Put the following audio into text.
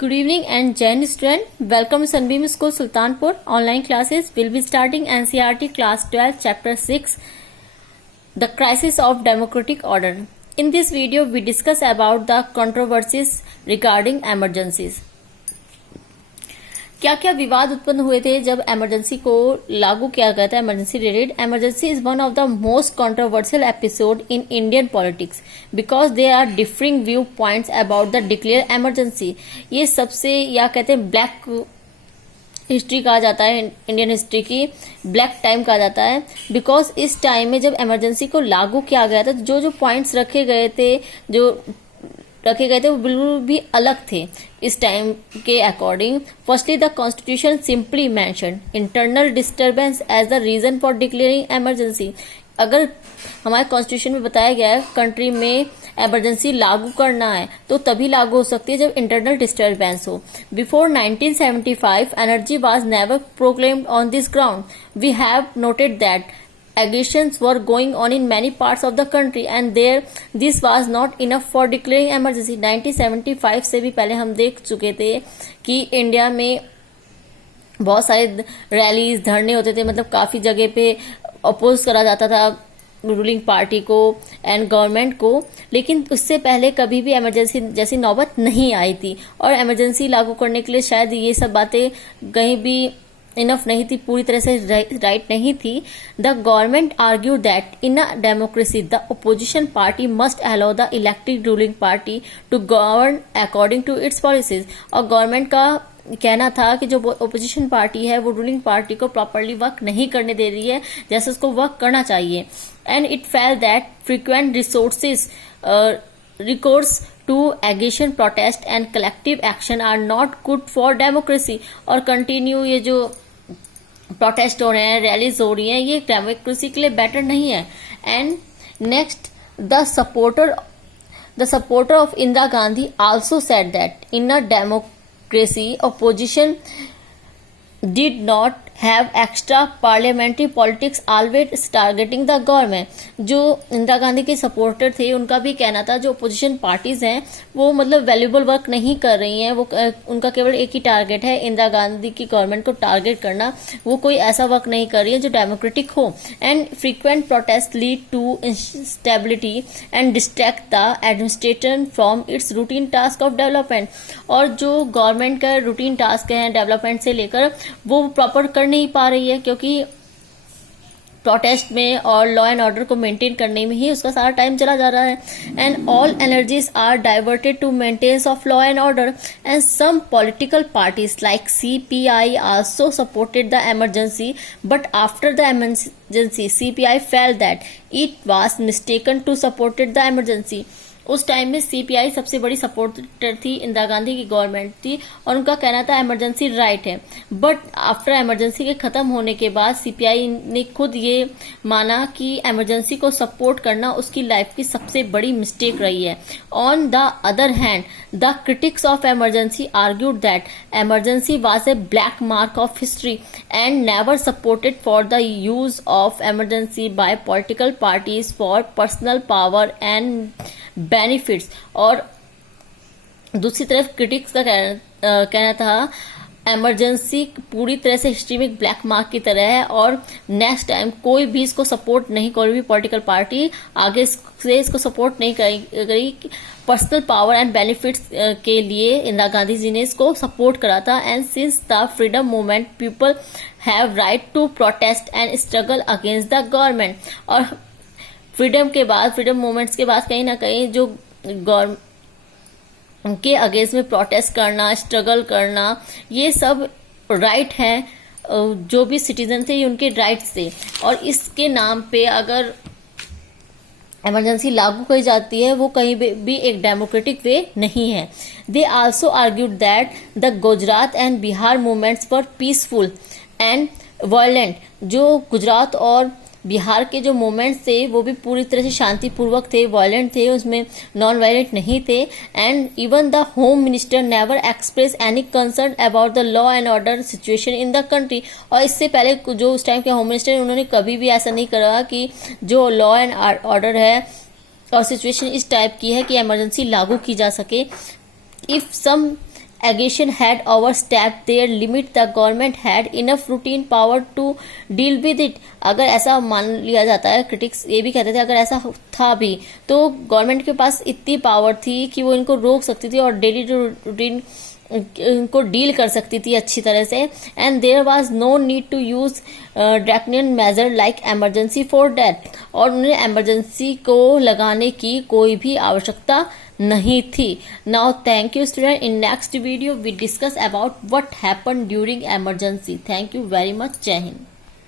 Good evening and Jain student. Welcome to Sunbeam School Sultanpur. Online classes will be starting NCERT class 12 chapter 6 The Crisis of Democratic Order. In this video we discuss about the controversies regarding emergencies. क्या क्या विवाद उत्पन्न हुए थे जब emergency को लागू किया गया था emergency related. Emergency is one of the most controversial episode in Indian politics because they are differing view points about the declare emergency. ये सबसे या कहते हैं ब्लैक हिस्ट्री कहा जाता है, इंडियन हिस्ट्री की ब्लैक टाइम कहा जाता है. बिकॉज इस टाइम में जब इमरजेंसी को लागू किया गया था जो जो पॉइंट्स रखे गए थे वो बिल्कुल भी अलग थे इस टाइम के according. Firstly the constitution simply mention internal disturbance as the reason for declaring emergency. अगर हमारे कॉन्स्टिट्यूशन में बताया गया है कंट्री में इमरजेंसी लागू करना है तो तभी लागू हो सकती है जब इंटरनल डिस्टर्बेंस हो. Before 1975 energy was never proclaimed on this ground. We have noted that aggressions were going on in many parts of the country and this was not enough for declaring emergency. 1975 से भी पहले हम देख चुके थे कि India में बहुत सारे रैलीज धरने होते थे, मतलब काफी जगह पे अपोज करा जाता था रूलिंग पार्टी को एंड गवर्नमेंट को. लेकिन उससे पहले कभी भी इमरजेंसी जैसी नौबत नहीं आई थी और इमरजेंसी लागू करने के लिए शायद ये सब बातें कहीं भी इनफ नहीं थी, पूरी तरह से राइट नहीं थी. The government argue that in a democracy the opposition party must allow the elected ruling party to govern according to its policies. और गवर्नमेंट का कहना था कि जो ओपोजिशन पार्टी है वो रूलिंग पार्टी को प्रॉपरली वर्क नहीं करने दे रही है जैसे उसको वर्क करना चाहिए. And it felt that frequent recourse to aggression, protest and collective action are not good for democracy. और कंटिन्यू ये जो प्रोटेस्ट हो रहे हैं, रैलीज हो रही हैं, ये डेमोक्रेसी के लिए बेटर नहीं है. And next the supporter of Indira Gandhi also said that in a democracy opposition did not have extra parliamentary politics always targeting the government. जो इंदिरा गांधी के सपोर्टर थे उनका भी कहना था जो अपोजिशन पार्टीज हैं वो मतलब वैल्यूबल वर्क नहीं कर रही हैं, वो उनका केवल एक ही टारगेट है इंदिरा गांधी की गवर्नमेंट को टारगेट करना, वो कोई ऐसा वर्क नहीं कर रही है जो डेमोक्रेटिक हो. And frequent protest lead to instability and distract the administration from its routine task of development. और जो गवर्नमेंट का रूटीन टास्क है डेवलपमेंट से लेकर वो प्रॉपर कर नहीं पा रही है क्योंकि प्रोटेस्ट में और लॉ एंड ऑर्डर को मेंटेन करने में ही उसका सारा टाइम चला जा रहा है. And all energies are diverted to maintenance of law and order. And some political parties like CPI also supported the emergency but after the emergency CPI felt that it was mistaken to supported the emergency. उस time में CPI सबसे बड़ी supporter थी, इंदिरा गांधी की government थी और उनका कहना था इमरजेंसी राइट है. बट आफ्टर इमरजेंसी के खत्म होने के बाद CPI ने खुद ये माना कि इमरजेंसी को सपोर्ट करना उसकी लाइफ की सबसे बड़ी मिस्टेक रही है. On the other hand the critics of emergency argued that emergency was a black mark of history and never supported for the use of emergency bye political parties for personal power and benefits. और दूसरी तरफ critics का कहना था emergency पूरी तरह से history में ब्लैक मार्क की तरह है और नेक्स्ट टाइम कोई भी इसको सपोर्ट नहीं, कोई भी पॉलिटिकल पार्टी आगे से इसको सपोर्ट नहीं करेगी. पर्सनल पावर एंड बेनिफिट्स के लिए इंदिरा गांधी जी ने इसको सपोर्ट करा था. And since the freedom movement people have right to protest and struggle against the government. और फ्रीडम मूवमेंट्स के बाद कहीं ना कहीं जो गवर्नमेंट के अगेंस्ट में प्रोटेस्ट करना, स्ट्रगल करना, ये सब राइट है. जो भी सिटीजन थे ये उनके राइट्स थे और इसके नाम पे अगर इमरजेंसी लागू की जाती है वो कहीं भी एक डेमोक्रेटिक वे नहीं है. They also argued that the Gujarat and Bihar movements were peaceful and violent. जो गुजरात और बिहार के जो मूवमेंट्स थे वो भी पूरी तरह से शांतिपूर्वक थे, वायलेंट थे, उसमें नॉन वायलेंट नहीं थे. And even the home minister never express any concern about the law and order situation in the country. और इससे पहले जो उस टाइम के होम मिनिस्टर उन्होंने कभी भी ऐसा नहीं करा कि जो लॉ एंड ऑर्डर है और सिचुएशन इस टाइप की है कि इमरजेंसी लागू की जा सके. If some aggression had overstepped their limit, the government had enough routine power to deal with it. अगर ऐसा मान लिया जाता है, क्रिटिक्स ये भी कहते थे अगर ऐसा था भी तो गवर्नमेंट के पास इतनी पावर थी कि वो इनको रोक सकती थी और डेली रूटीन इनको डील कर सकती थी अच्छी तरह से. And there was no need to use draconian measure like emergency for that. और उन्हें एमरजेंसी को लगाने की कोई भी आवश्यकता नहीं थी. Now thank you student. In next video we discuss about what happened during emergency. Thank you very much. जय हिंद.